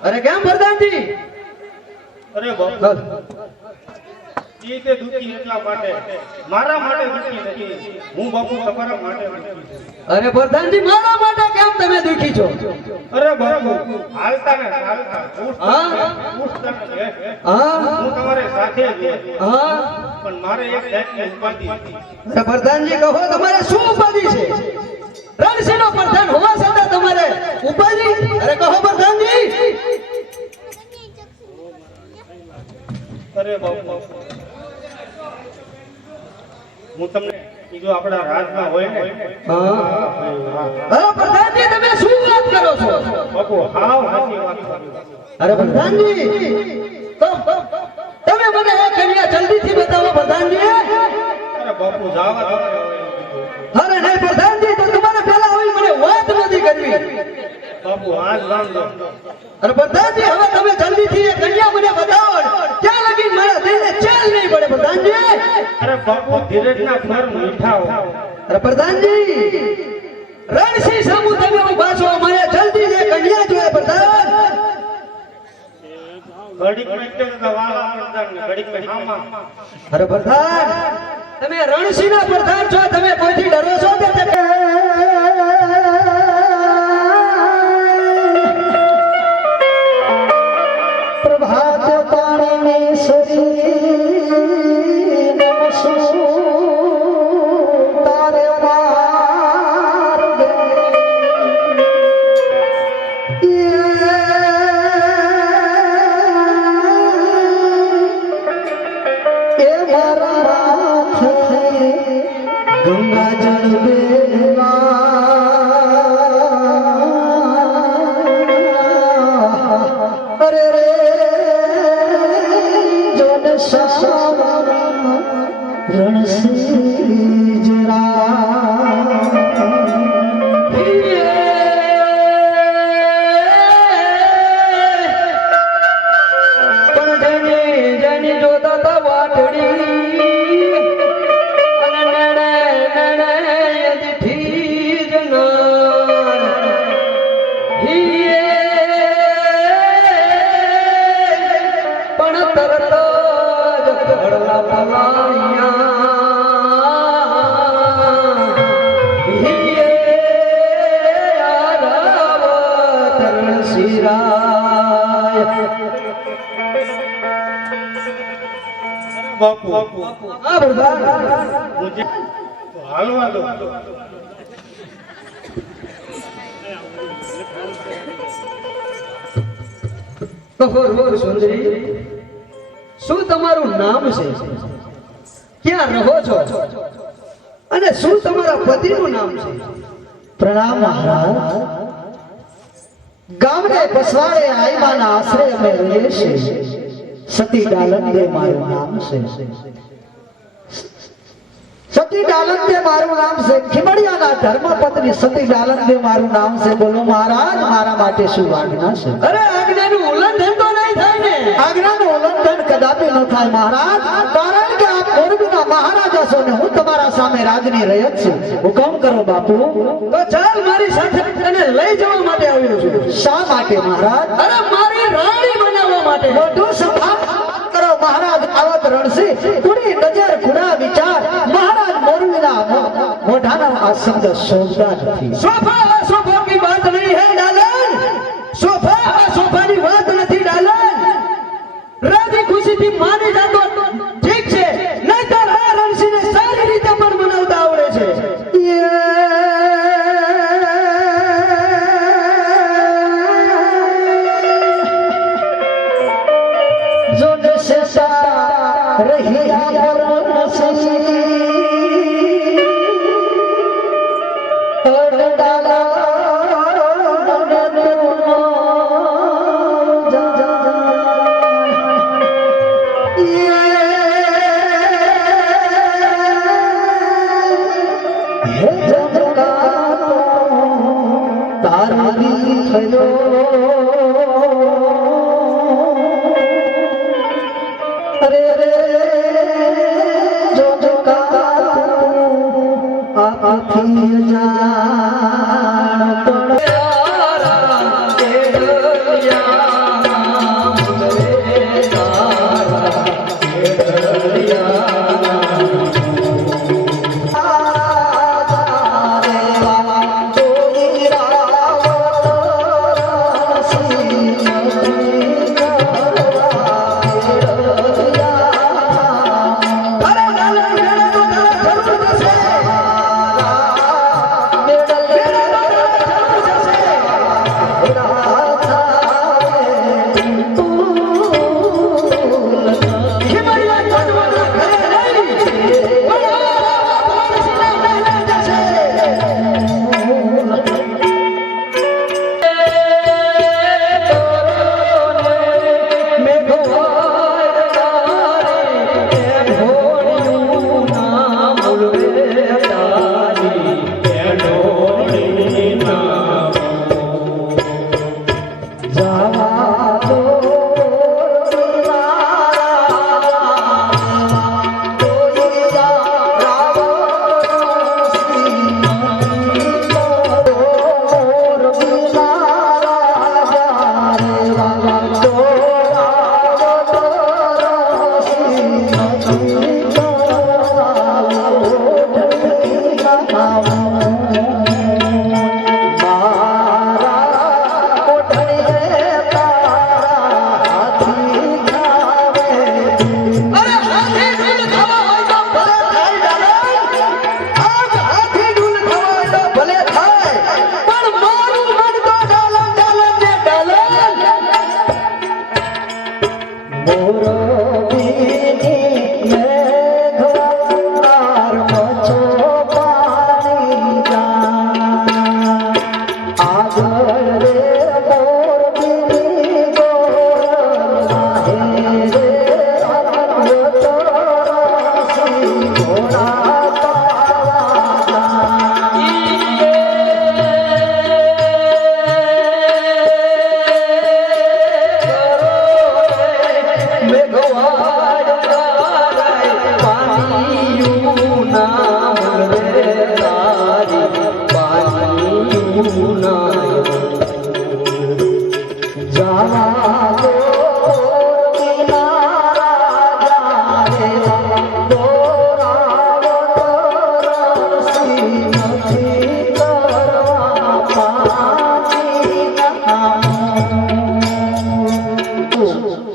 अरे क्या प्रधान जी अरे बाबा ये ते दुखी એટલા માટે મારા માટે દુખી નથી હું બાપુ તમારા માટે દુખી अरे प्रधान जी मारा માટે કેમ તમે દુખી છો અરે બાપુ હાલતા ને હાલતા હા હું તમારે સાથે હા પણ મારે એક જાતની ઉપાધિ અરે પ્રધાનજી કહો તમારે શું ઉપાધિ છે રણસીનો પ્રધાન હોવા છતાં તમારે ઉપાધિ અરે કહો પ્રધાનજી અરે બાપુ હું તમને જો આપણા રાજમાં હોય ને અરે પ્રધાનજી તમે શું વાત કરો છો બાપુ હાવ સાચી વાત અરે પ્રધાનજી તો તમે મને એક કન્યા જલ્દીથી બતાવો પ્રધાનજી અરે બાપુ જાવા દો અરે નહીં પ્રધાનજી તો તમારે પહેલા આવી મને વાત નથી કરવી બાપુ હાથ રામ દો અરે પ્રધાનજી હવે તમે જલ્દીથી એ કન્યા મને બતાવો ક્યાં લગી મારા દિલને ચાલ નહીં પડે પ્રધાનજી અરે બાપુ ધીરજના ફર મીઠા હો અરે પ્રધાનજી રણસિંહ સામુ તમે ઉભા છો મને જલ્દી એ કન્યા જોઈએ પ્રધાન ઘડીક મેં કે દવા પ્રધાન ઘડીક મેં હામા અરે પ્રધાન તમે રણસિંહના પ્રધાન છો તમે કોઈથી ડરો છો કે પ્રભાત પાણી સરી નમસુ તારે માર્ગ એ મારા ગંગા જળ અરે રે જન રણસિંહ જરા પણ જની જોતા તા વાટડી અને નણે યદિથી જનાર પણ તરત જ ઘડલા પલાયા તરણ શિરાય બાપુ આ પ્રધાન મુજે હાલવા દો કહો સુંદરી શું તમારું નામ છે ક્યાં રહો છો અને શું તમારા પતિનું નામ છે પ્રણામ મહારાજ. ગામને પસવાડે આઈમાના આશરે અમે રહીએ છીએ. સતી ડાલંદે મારું નામ છે. સતી ડાલંદે મારું નામ છે. ખીમડિયાના ધર્મપત્ની સતી ડાલંદે મારું નામ છે. બોલો મહારાજ, મારા માટે શું આજ્ઞા છે? અરે આજ્ઞાનું ઉલ્લંઘન તો નહીં થાય ને? આજ્ઞાનું ઉલ્લંઘન કદાપી ન થાય મહારાજ, કારણ કે આપ મોરબીના મહારાજા છો ને હું તમારા સામે રાજની રયત છું. હુકમ કરો બાપુ. તો ચાલ મારી સાથે તને લઈ જવા માટે આવ્યો છું. શા માટે મહારાજ? અરે મારી રાણી બનાવવા માટે. મોઢું સફા કરો મહારાજ. આવત રણસી કુડી નજર કુડા વિચાર મહારાજ મોરબીના મોઢાના આ શબ્દ શોભતા નથી. સોફા સોફા की बात नहीं है डालन. સોફા સોફાની વાત નથી डालन. રાજી ખુશીથી માની જાતો ઠીક છે, નહીંતર આ રણસીને સારી રીતે પણ બનાવતા આવડે છે. जो नशा रही अरे रे जो जो का आखी जान पड़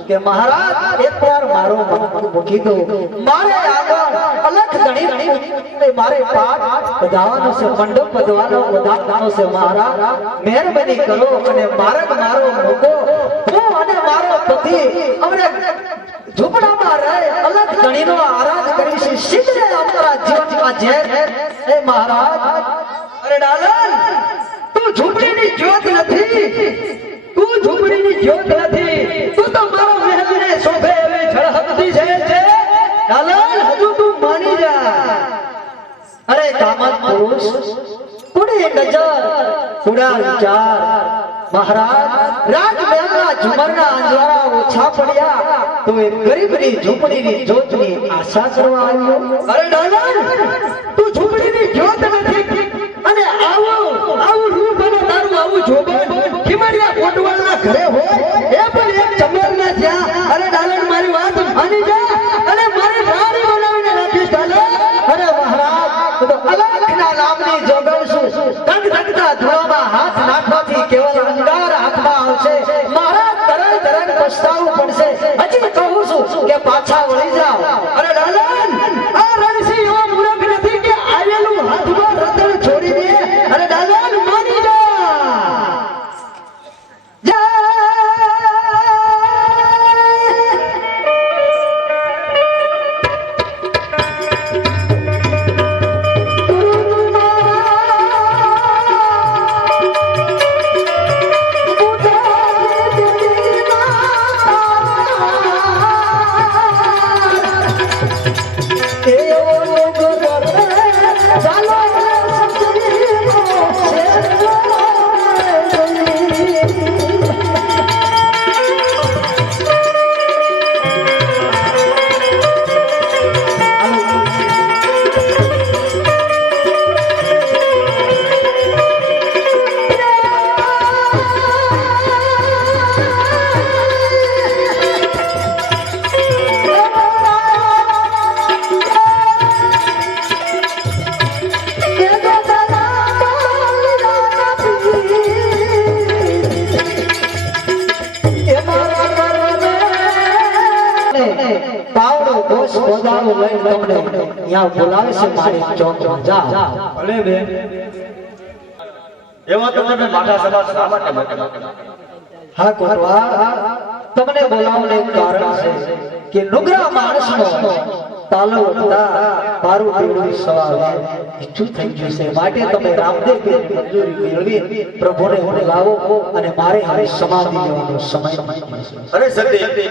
કે મહારાજ એકવાર મારો મન મૂકી દો. મારે આગળ અલખ ગણી મારે પાઠ બધાવાનો છે, મંડપ બધાવાનો છે. મહારાજ મહેરબાની કરો અને માર્ગ મારો મૂકો. હું અને મારો પતિ અમને ઝૂંપડામાં રહે અલખ ગણીનો આરાધ કરીશું. શીઘ્ર અમારા જીવનમાં જય. હે મહારાજ અરે ડાલન તું ઝૂંપડીની જ્યોત નથી, તું ઝૂંપડીની જ્યોત નથી, તું તો મારો મહેલને શોભે એવી ઝળહળતી છે ડાલન, હજુ તું માની જા. અરે કામત પુરુષ, કુડી નજર, કુડા વિચાર. મહારાજ, રાજમહેલના ઝુમરના અંજવાળા ઓછા પડ્યા તો એ ગરીબની ઝૂંપડીની જ્યોતની આશા કરવા આવ્યો. અરે ડાલન તું ઝૂંપડીની જ્યોત નથી અને આવું રૂપ અને તારું આવું જોબન ખીમડિયા કોટવાલના ઘરે હોય એ પણ એક ચમેરના ત્યાં. અરે ડાલન મારી વાત માની જા અને મારી રાણી બનાવીને રાખીશ ડાલન. અરે મહારાજ, હું તો અલખના નામની જોગણ છું. ધગધગતા ધુઆમાં હાથ નાખવાથી કેવલ અંગાર હાથમાં આવશે. મારા તરણ તરણ પછતાવું પડશે. હજી કહું છું કે પાછા વળી જાઓ. અરે ડાલન આ રણસિંહ એવો મૂર્ખ નથી કે આવેલું હાથમાં રતન છોડી દે. અરે ડાલન માની જા. જય પાવડો દોષ બોલાવો લઈને તમને ત્યાં બોલાવે છે મારી ચોકમાં. જા. ભલે બેન, એવા તો તમે માથા સભા શા માટે મૂક્યા? હા કોટવાલ, તમને બોલાવવાનું એક કારણ છે કે નુગરા માણસનો તાલો વળતા પારું પીળું સવારે ઈચ્છું થઈ ગયું છે. માટે તમે રામદેવ પીરની મંજૂરી મેળવી પ્રભુને બોલાવો અને મારે હવે સમાધિ લેવાનો સમય છે. અરે સતી,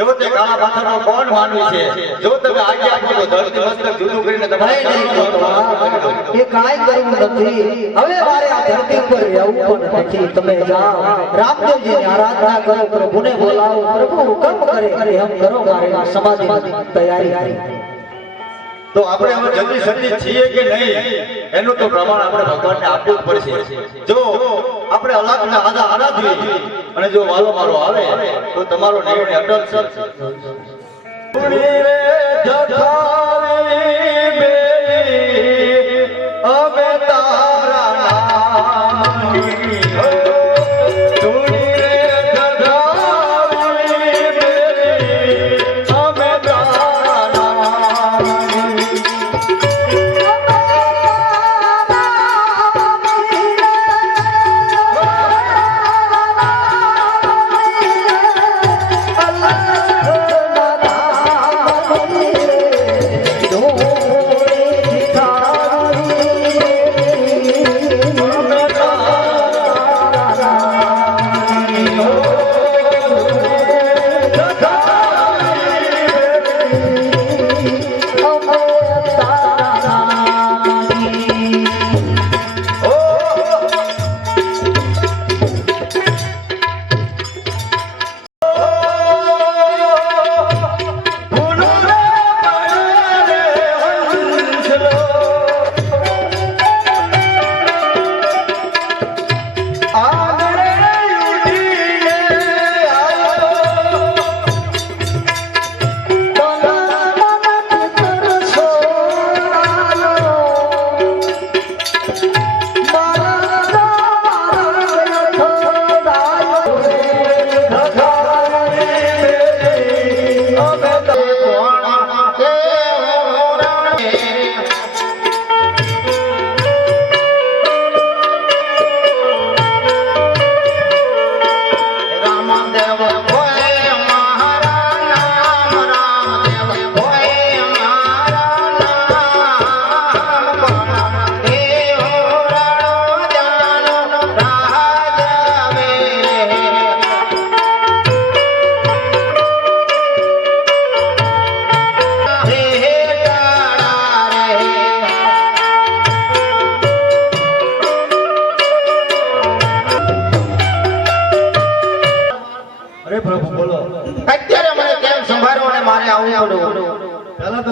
એવો તે કાળા પાથરનો કોણ માનવી છે? જો તમે આજ્ઞા આપો તો ધરતી મસ્તક જુદું કરીને નહીં, નહીં, કોટવાલ, એ કાંઈ કર્યું નથી. હવે મારે આ ધરતી ઉપર રહેવું પણ નથી. તમે જાઓ, રામદેવજીની આરાધના કરો, પ્રભુને બોલાવો, પ્રભુ હુકમ કરે એમ કરો. મારે આ સમાધિની તૈયારી કરી. તો આપણે હવે જલ્દી સતી છીએ કે નહીં એનું તો પ્રમાણ આપણે ભગવાનને આપવું જ પડશે. જો આપણે અલગને આદા આરાધવી અને જો વાલો મારો આવે તો તમારો નિર્ણય અટલ છે. અમે તારા નામની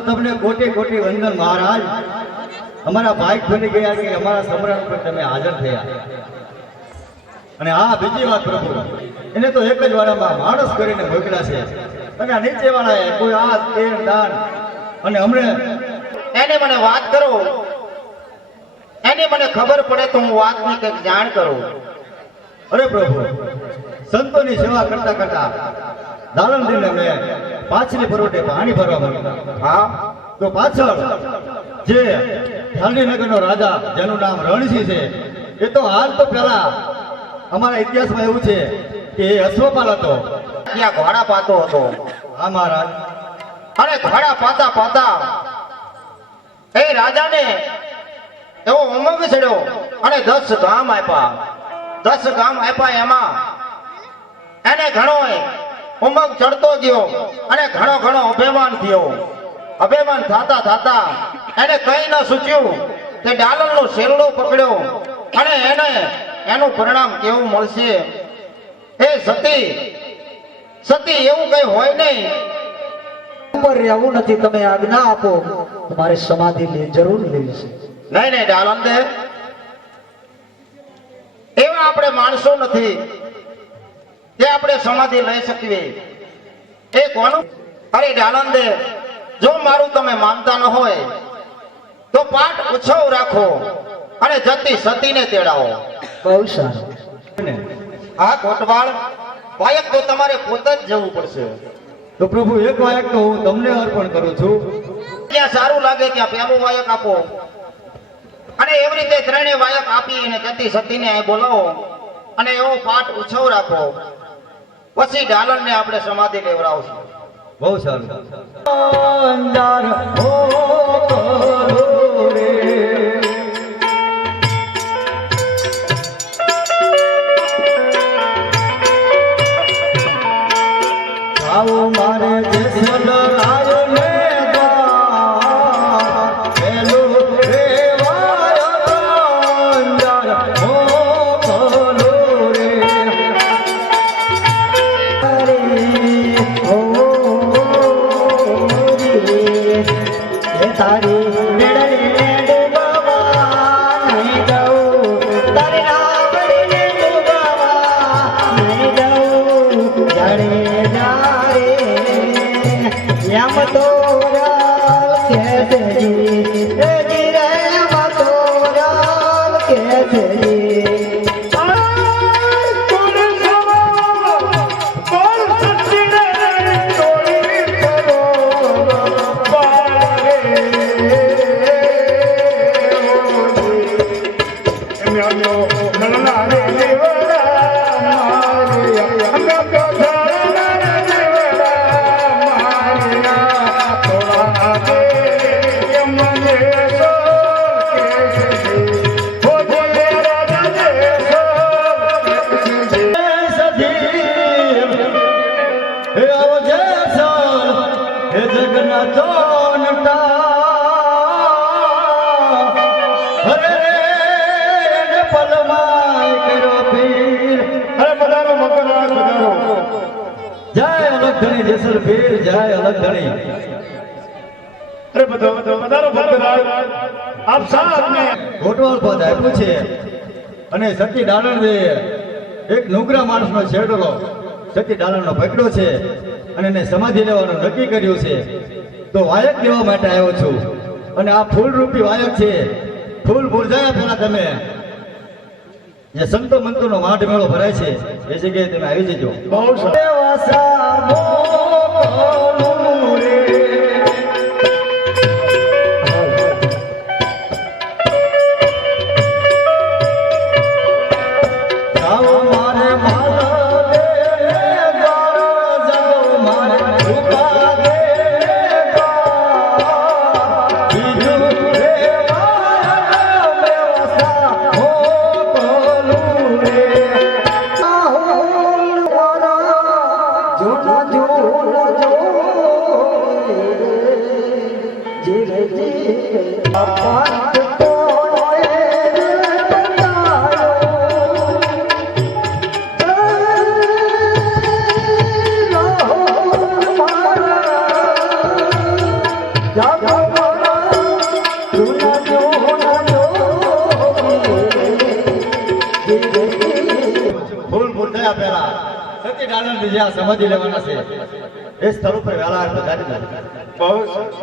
તો તમને કોટી કોટી વંદન મહારાજ. અમારા ભાઈ બની ગયા કે અમારા સમ્રાટ પર તમે હાજર થયા. અને આ બીજી વાત પ્રભુ, એને તો એક જ વાળામાં માણસ કરીને મોકલ્યા છે. અને આ નીચે વાળાએ કોઈ આ તેર દાન અને હમણે એને મને વાત કરો, એને મને ખબર પડે તો હું વાતની કંઈક જાણ કરું. અરે પ્રભુ, સંતોની સેવા કરતા કરતા દાલનદીને મેં પાછલી પરોટે પાણી ભરવા માંગ્યું. હા, તો પાછળ જે ગાંધીનગરનો રાજા જેનું નામ રણસિંહ છે, એ તો હાલ તો પેલા અમારા ઇતિહાસમાં એવું છે કે એ અશ્વપાલ હતો. ત્યાં ઘોડા પાતો હતો. હા મહારાજ. અને ઘોડા પાતા પાતા એ રાજાને એવો ઉમંગ ચડ્યો અને 10 ગામ આપ્યા. 10 ગામ આપ્યા એમાં એને ઘણો ઉમંગ ચડતો ગયો અને ઘણો ઘણો અભિમાન થયો. અભિમાન થાતા થાતા એને કઈ ન સૂચ્યું તે ડાલરનો શેરડો પકડ્યો અને એને એનું પરિણામ કેવું મળશે. એ સતી સતી એવું કઈ હોય નહીં. ઉપર રહેવું નથી, તમે આજ્ઞા આપો, તમારે સમાધિ જરૂર લેવી છે. નહીં નહીં ડાલંદે, એવા આપણે માણસો નથી કે આપણે સમાધિ લઈ શકીએ. એ કોનું? અરે ડાલંદે, જો મારું તમે માનતા ન હોય તો પાઠ ઉછાવ રાખો અને જતી સતીને તેડાવો. બહુ સારું. આ કોટવાળ વાયક તો તમારે પોતે જ જવું પડશે. તો પ્રભુ એક વાયક તો હું તમને અર્પણ કરું છું. જ્યાં સારું લાગે ત્યાં પહેલું વાયક આપો અને એવી રીતે ત્રણેય વાયક આપી અને જતી સતીને અહીં બોલાવો અને એવો પાઠ ઉછાવ રાખો. પછી ડાલરને આપણે સમાધિ લેવડાવશું. બહુ સારું. મારે જેસલ રાય ને જય અલગ ધણી જેસલ પીર, જય અલગ ધણી. અરે બધારો ભક્તરાજ, આપ સાહેબને ગોટવાળ પદ આપ્યું છે અને સતી ડાલરને એક નુગરા માણસનો છેડલો સતી ડાલરનો પકડ્યો છે અને એને સમાધિ લેવાનું નક્કી કર્યું છે. તો વાયક લેવા માટે આવ્યો છું અને આ ફૂલ રૂપી વાયક છે. ફૂલ મુરઝાયા પહેલા તમે જે સંતો મંતોનો માઠ મેળો ભરાય છે એ જગ્યાએ તમે આવી જજો. બહુ જો ફૂલ ફૂલ થયા પહેલા સતી ડાલન જ્યાં સમાધિ લેવાના છે એ સ્થળ ઉપર વહેલા પધારી દો. બહુ સરસ.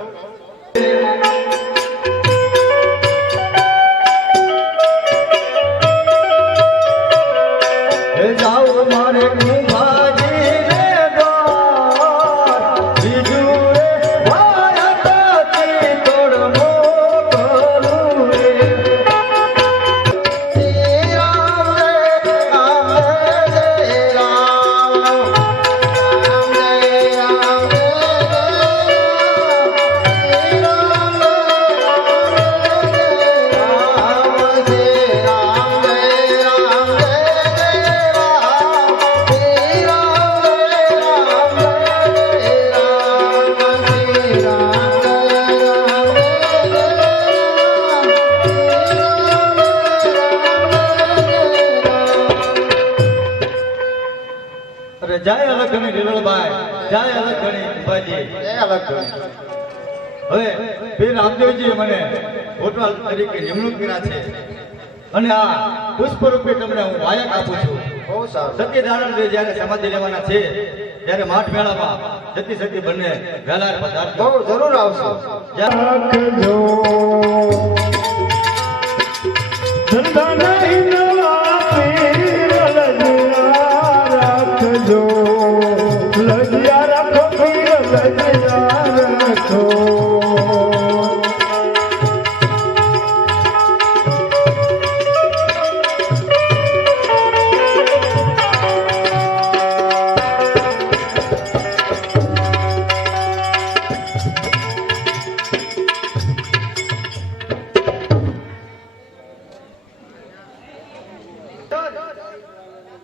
હે જાઓ મારે કુંભાજી રે દ્વાર, બીજું રે વાયતાથી તોડમો કરું રે. અરે જાય અલગ ઘણી રીલભાઈ, જાય અલગ ઘણી કુંભાજી. હવે પીર રામદેવજીએ મને કોટવાલ તરીકે નિમણૂક કર્યા છે અને આ પુષ્પરૂપે તમને હું વાયક આપું છું. બહુ સારું. સત્યનારાયણ દેવ જ્યારે સમાધિ લેવાના છે ત્યારે માઠ મેળામાં સતી સતી બંને વહેલા પધારજો. બહુ જરૂર આવશો. રાખજો ધંધા નહીં નવા પીર લજિયા રાખજો, લજિયા રાખો પીર લજિયા રાખો.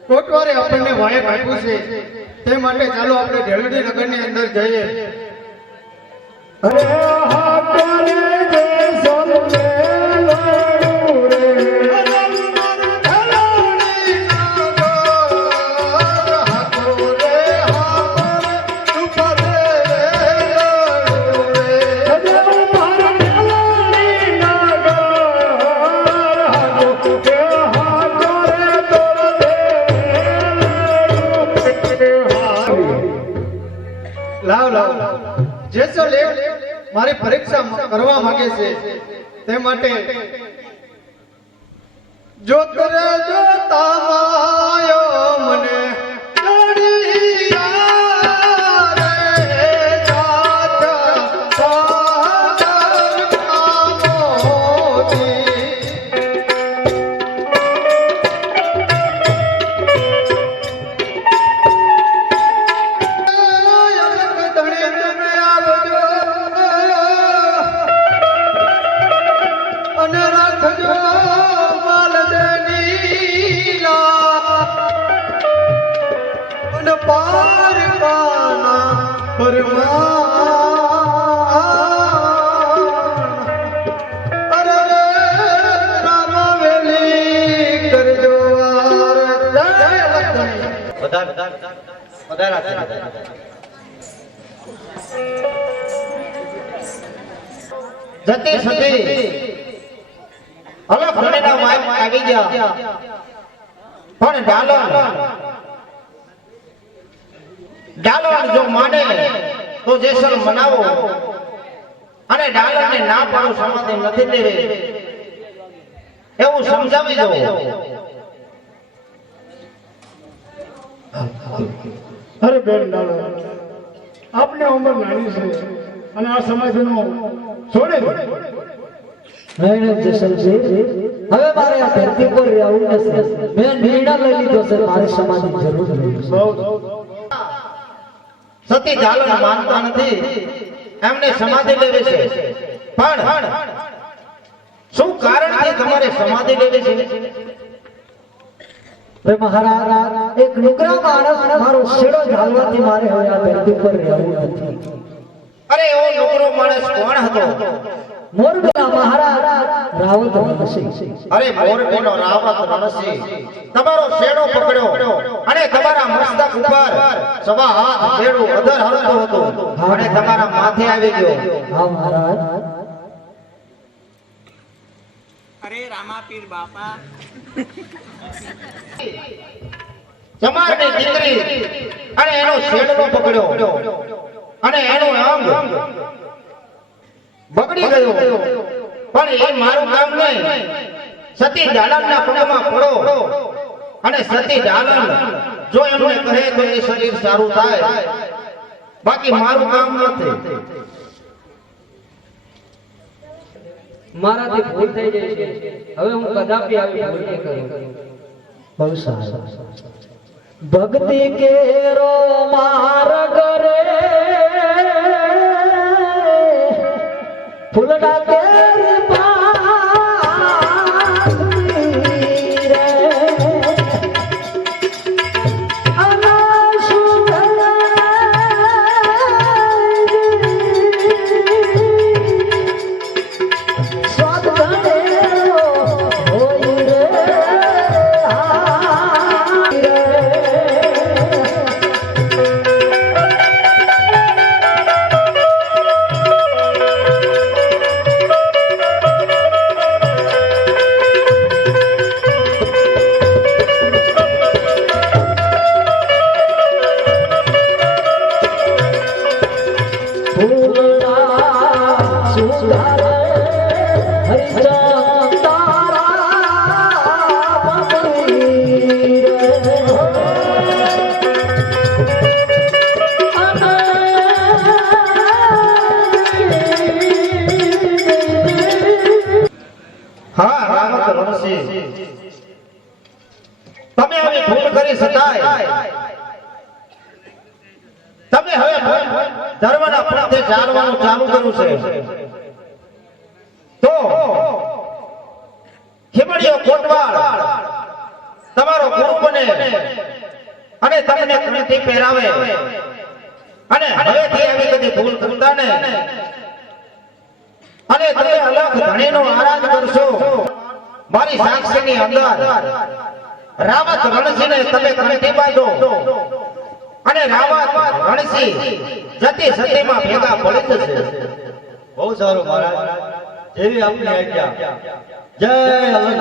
કોટવારે આપણને વાયક આપ્યું છે તે માટે ચાલો આપણે ઢેલડી નગરની અંદર જઈએ. અરે હા કરે જે સૌને લડું રે, લાવ લાવ જેસો લે મારી પરીક્ષા કરવા માંગે છે તે માટે જો કરે જોતા માયો મને ચડિયા રે જાત સાદર કામોતી. અને રાખજો માલ દેનીલા અને પાર પાના પરમાન. અરે રામ વેલી કરજો વાર. પધાર્યા છે. જતી સતી અલગ ઘણીના માર્ગ આવી ગયા, પણ ડાલણ જો માને તો જેસલ મનાવો અને ડાલણને ના પાડો સમાધિ નથી દેવી એવું સમજાવી દો. અરે બેન ડાલો, આપની ઉંમર નાની છે અને આ સમાજનો છોડે નહીં જસલજી, હવે મારે આ ધરતી પર રહેવું નથી. મેં નિર્ણય લઈ લીધો છે, મારે સમાધિ જરૂર છે. સતી ડાલણ માનતા નથી, એમને સમાધિ લેવી છે. પણ શું કારણથી તમારે સમાધિ લેવી છે? અરે મહારાજ, એક નુકરા માણસ મારો શેડો ઝાલવાથી મારે હવે આ ધરતી પર રહેવું નથી. અરે એવો નોકરો માણસ કોણ હતો? મોરબીના મહારાજ રાવત રણસિંહ. અરે મોરબીનો રાવત રણસિંહ તમારો શેડો પકડ્યો અને તમારા મસ્તક ઉપર સવા હાથ જેડું અધર હલતો હતો અને તમારા માથે આવી ગયો. હા મહારાજ. અરે રામાપીર બાપા ચમારની દીકરી અને એનો શેડલો પકડ્યો અને એનું અંગ બગડી ગયું, પણ એ મારું કામ નહીં. સતી ડાલનના પગમાં પડો અને સતી ડાલન જો એમને કહે તો એ શરીર સારું થાય, બાકી મારું કામ નથી. મારાથી ભૂલ થઈ જાય છે, હવે હું કદાપી આવી ભૂલ નહીં કરું. બહુ સારું. ભક્તિ કેરો માર્ગ રે ફૂલડા કેરી પાખડી રે અના સુગંધ સ્વાદ ગણેરો હોય રે હા રામત રણસિંહ, તમે આવી ભૂલ કરી શકાય. તમે હવે ધર્મના પથે ચાલવાનું ચાલુ કર્યું છે, તો ખીમડીયો કોટવાળ તમારો ગુરુ બને અને તમને કૃતિ પહેરાવે, અને હવેથી આવી કદી ભૂલ કરતા ને અને તમે અલગ ધણીનો આરાધ કરશો. મારી સાક્ષીની અંદર રાવત રણસિંહને તમે કંઠી બાંધો અને રાવત રણસિંહ જતી સતીમાં ભેગા પડી જશે. બહુ સારું મહારાજ, જેવી આપની આજ્ઞા. જય અલગ.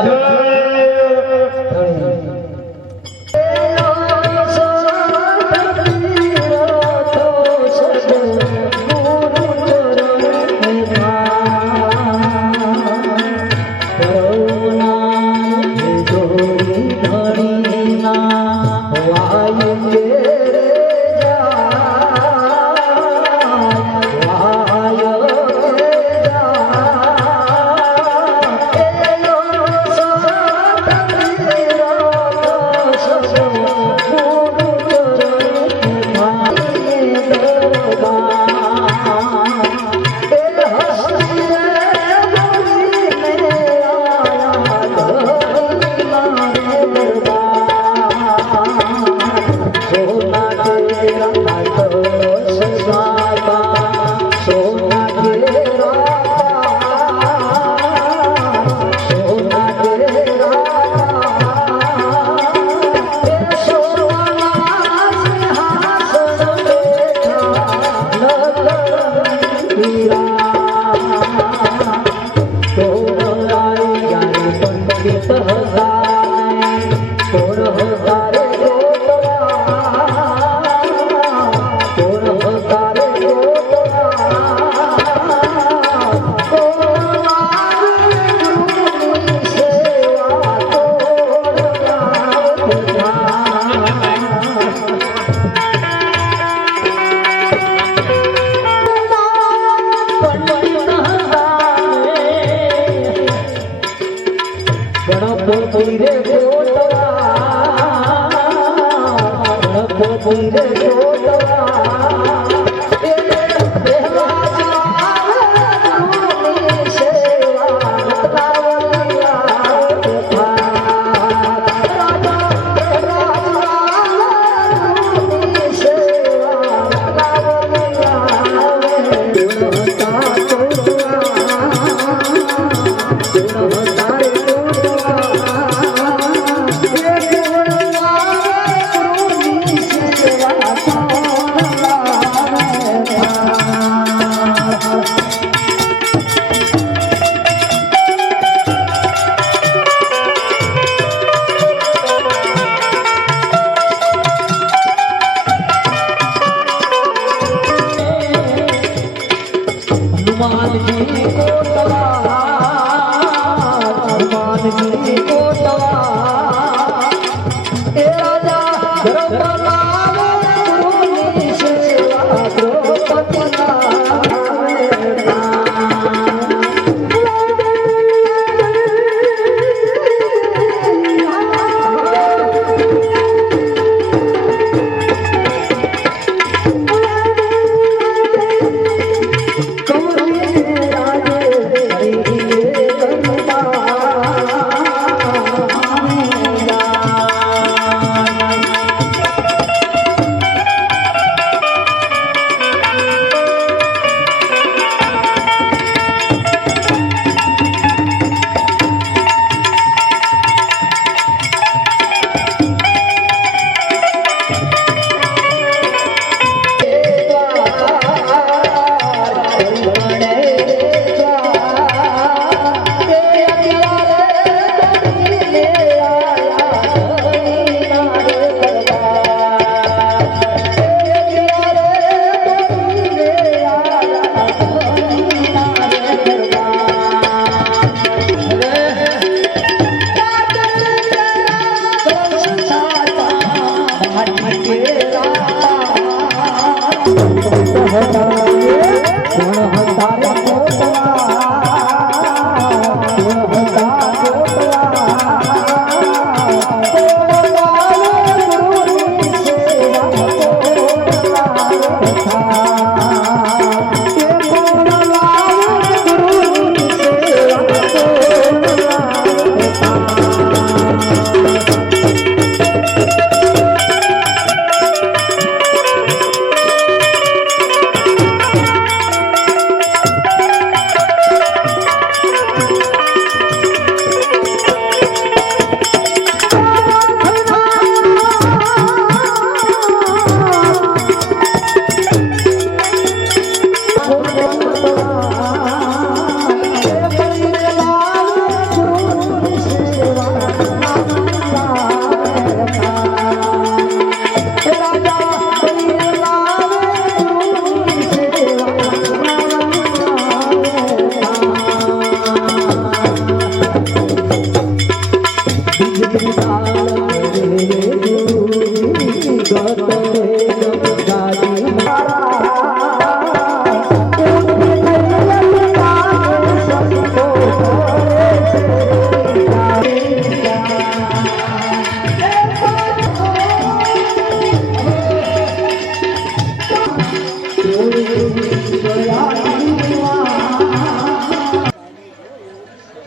Oh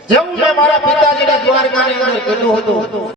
જેવું મેં મારા પિતાજીને દ્વારકાની અંદર કીધું હતું